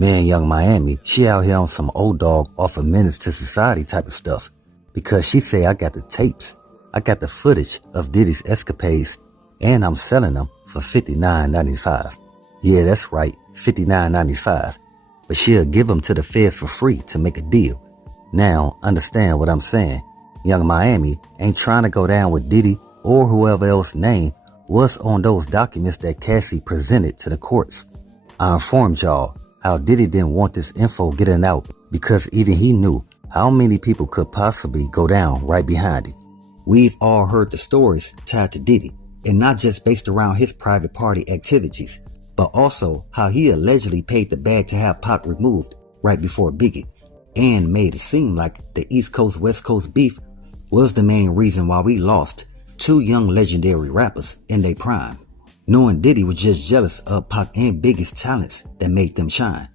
Man, Young Miami, she out here on some old dog off a menace to society type of stuff. Because she say I got the tapes. I got the footage of Diddy's escapades, and I'm selling them for $59.95. Yeah, that's right, $59.95. But she'll give them to the feds for free to make a deal. Now, understand what I'm saying. Young Miami ain't trying to go down with Diddy or whoever else's name was on those documents that Cassie presented to the courts. I informed y'all how Diddy didn't want this info getting out because even he knew how many people could possibly go down right behind him. We've all heard the stories tied to Diddy, and not just based around his private party activities, but also how he allegedly paid the bag to have Pac removed right before Biggie, and made it seem like the East Coast West Coast beef was the main reason why we lost two young legendary rappers in their prime, knowing Diddy was just jealous of Pac and Biggie's talents that made them shine.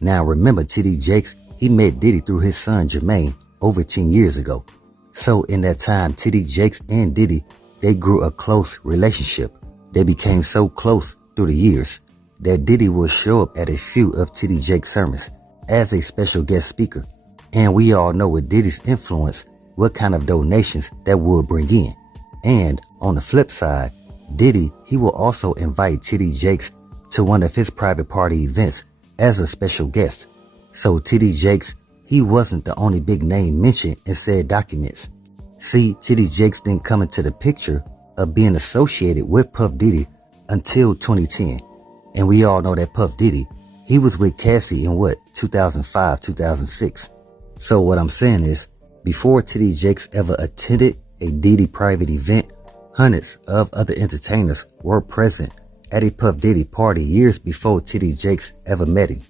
Now remember, TD Jakes, he met Diddy through his son Jermaine over 10 years ago. So in that time, TD Jakes and Diddy, they grew a close relationship. They became so close through the years that Diddy will show up at a few of TD Jakes' sermons as a special guest speaker. And we all know with Diddy's influence, what kind of donations that would bring in. And on the flip side, Diddy, he will also invite TD Jakes to one of his private party events as a special guest. So TD Jakes, he wasn't the only big name mentioned in said documents. See, TD Jakes didn't come into the picture of being associated with Puff Diddy until 2010. And we all know that Puff Diddy, he was with Cassie in 2005, 2006. So what I'm saying is, before TD Jakes ever attended a Diddy private event, hundreds of other entertainers were present at a Puff Diddy party years before TD Jakes ever met him.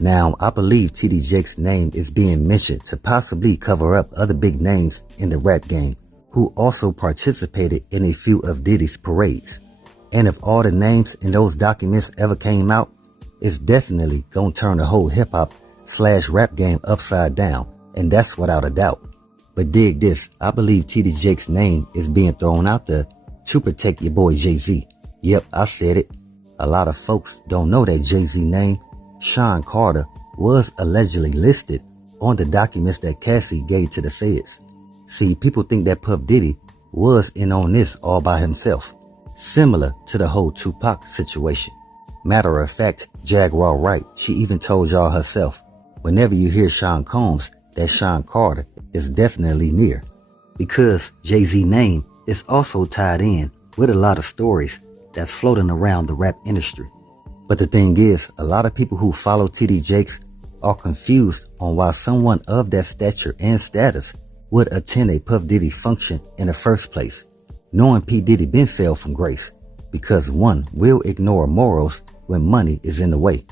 Now, I believe TD Jakes' name is being mentioned to possibly cover up other big names in the rap game who also participated in a few of Diddy's parades. And if all the names in those documents ever came out, it's definitely gonna turn the whole hip-hop/rap game upside down, and that's without a doubt. But dig this, I believe TD Jakes' name is being thrown out there to protect your boy Jay-Z. Yep, I said it. A lot of folks don't know that Jay-Z name, Sean Carter, was allegedly listed on the documents that Cassie gave to the feds. See, people think that Puff Diddy was in on this all by himself, similar to the whole Tupac situation. Matter of fact, Jaguar Wright, she even told y'all herself, whenever you hear Sean Combs, that Sean Carter is definitely near, because Jay-Z's name is also tied in with a lot of stories that's floating around the rap industry. But the thing is, a lot of people who follow TD Jakes are confused on why someone of that stature and status would attend a Puff Diddy function in the first place, knowing P. Diddy been fell from grace, because one will ignore morals when money is in the way,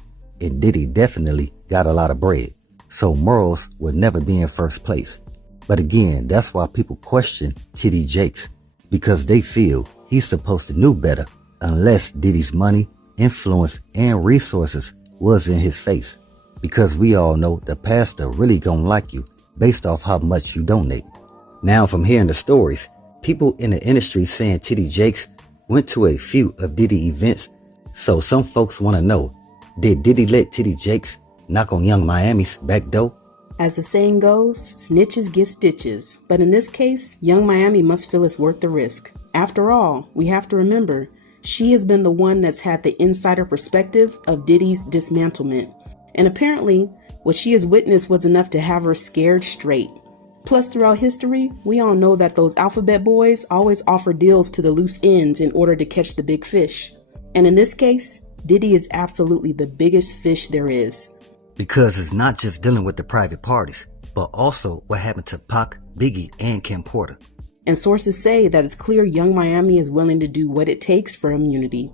and Diddy definitely got a lot of bread, so morals would never be in first place. But again, that's why people question TD Jakes, because they feel he's supposed to know better unless Diddy's money, influence, and resources was in his face, because we all know the pastor really gonna like you based off how much you donate. Now, from hearing the stories, people in the industry saying TD Jakes went to a few of Diddy events, so some folks want to know, did Diddy let TD Jakes knock on Young Miami's back door? As the saying goes, snitches get stitches, but in this case, Young Miami must feel it's worth the risk. After all, we have to remember, she has been the one that's had the insider perspective of Diddy's dismantlement. And apparently, what she has witnessed was enough to have her scared straight. Plus, throughout history, we all know that those alphabet boys always offer deals to the loose ends in order to catch the big fish. And in this case, Diddy is absolutely the biggest fish there is. Because it's not just dealing with the private parties, but also what happened to Pac, Biggie, and Kim Porter. And sources say that it's clear Young Miami is willing to do what it takes for immunity.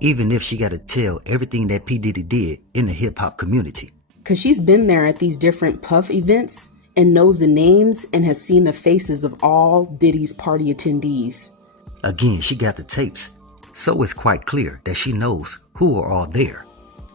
Even if she got to tell everything that P. Diddy did in the hip-hop community. Because she's been there at these different Puff events and knows the names and has seen the faces of all Diddy's party attendees. Again, she got the tapes, so it's quite clear that she knows who are all there.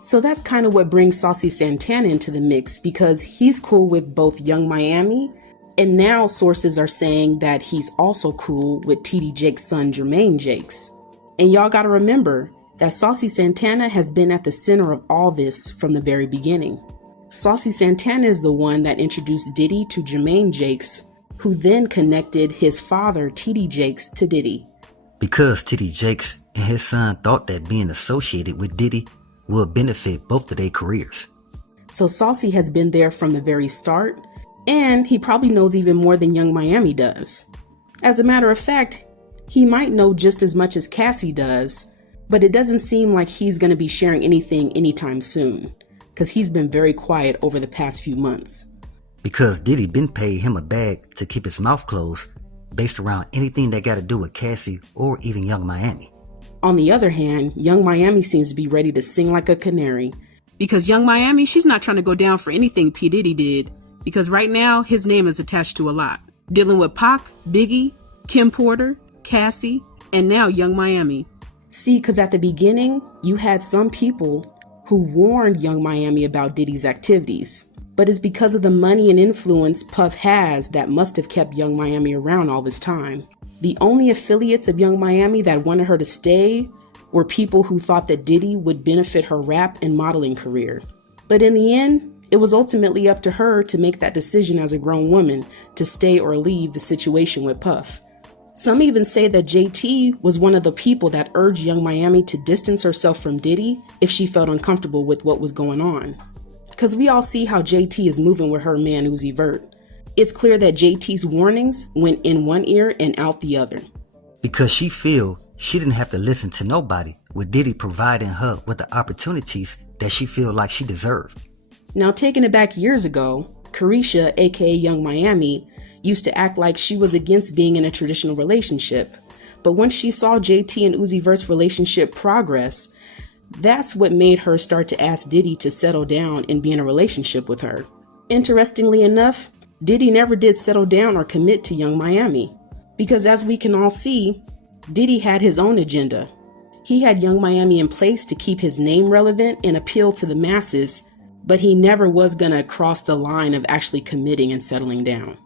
So that's kind of what brings Saucy Santana into the mix, because he's cool with both Young Miami, and now sources are saying that he's also cool with TD Jakes' son Jermaine Jakes. And y'all gotta remember, that Saucy Santana has been at the center of all this from the very beginning. Saucy Santana is the one that introduced Diddy to Jermaine Jakes, who then connected his father, T.D. Jakes, to Diddy. Because T.D. Jakes and his son thought that being associated with Diddy would benefit both of their careers. So Saucy has been there from the very start, and he probably knows even more than Young Miami does. As a matter of fact, he might know just as much as Cassie does, but it doesn't seem like he's going to be sharing anything anytime soon, because he's been very quiet over the past few months. Because Diddy been paid him a bag to keep his mouth closed based around anything that got to do with Cassie or even Young Miami. On the other hand, Young Miami seems to be ready to sing like a canary. Because Young Miami, she's not trying to go down for anything P. Diddy did, because right now his name is attached to a lot. Dealing with Pac, Biggie, Kim Porter, Cassie, and now Young Miami. See, because at the beginning, you had some people who warned Young Miami about Diddy's activities. But it's because of the money and influence Puff has that must have kept Young Miami around all this time. The only affiliates of Young Miami that wanted her to stay were people who thought that Diddy would benefit her rap and modeling career. But in the end, it was ultimately up to her to make that decision as a grown woman to stay or leave the situation with Puff. Some even say that JT was one of the people that urged Young Miami to distance herself from Diddy if she felt uncomfortable with what was going on. Because we all see how JT is moving with her man Uzi Vert. It's clear that JT's warnings went in one ear and out the other. Because she feel she didn't have to listen to nobody with Diddy providing her with the opportunities that she feel like she deserved. Now taking it back years ago, Carisha, aka Young Miami, used to act like she was against being in a traditional relationship. But once she saw JT and Uzi Vert's relationship progress, that's what made her start to ask Diddy to settle down and be in a relationship with her. Interestingly enough, Diddy never did settle down or commit to Young Miami. Because as we can all see, Diddy had his own agenda. He had Young Miami in place to keep his name relevant and appeal to the masses, but he never was gonna cross the line of actually committing and settling down.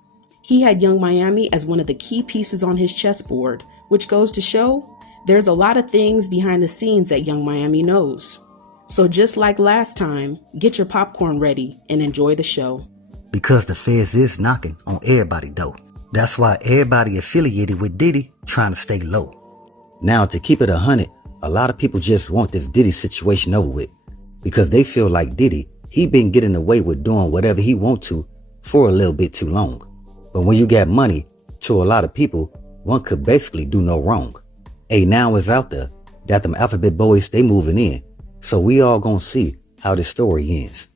He had Young Miami as one of the key pieces on his chessboard, which goes to show there's a lot of things behind the scenes that Young Miami knows. So just like last time, get your popcorn ready and enjoy the show. Because the feds is knocking on everybody though. That's why everybody affiliated with Diddy trying to stay low. Now to keep it 100, a lot of people just want this Diddy situation over with. Because they feel like Diddy, he been getting away with doing whatever he want to for a little bit too long. But when you got money, to a lot of people, one could basically do no wrong. Hey, now it's out there that them alphabet boys, they moving in. So we all gonna see how this story ends.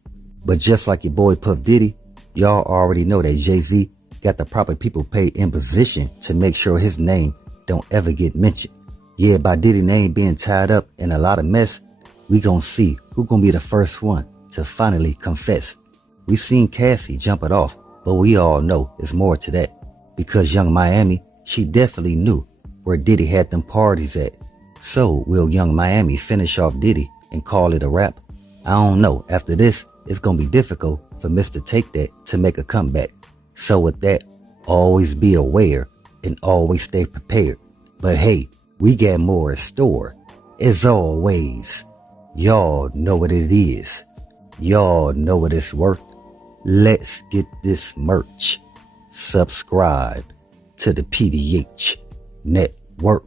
But just like your boy Puff Diddy, y'all already know that Jay-Z got the proper people paid in position to make sure his name don't ever get mentioned. Yeah, by Diddy's name being tied up in a lot of mess, we gonna see who gonna be the first one to finally confess. We seen Cassie jump it off, but we all know it's more to that. Because Young Miami, she definitely knew where Diddy had them parties at. So will Young Miami finish off Diddy and call it a wrap? I don't know. After this, it's gonna be difficult for Mr. Take That to make a comeback. So with that, always be aware and always stay prepared. But hey, we got more in store. As always, y'all know what it is. Y'all know what it's worth. Let's get this merch. Subscribe to the PDH Network.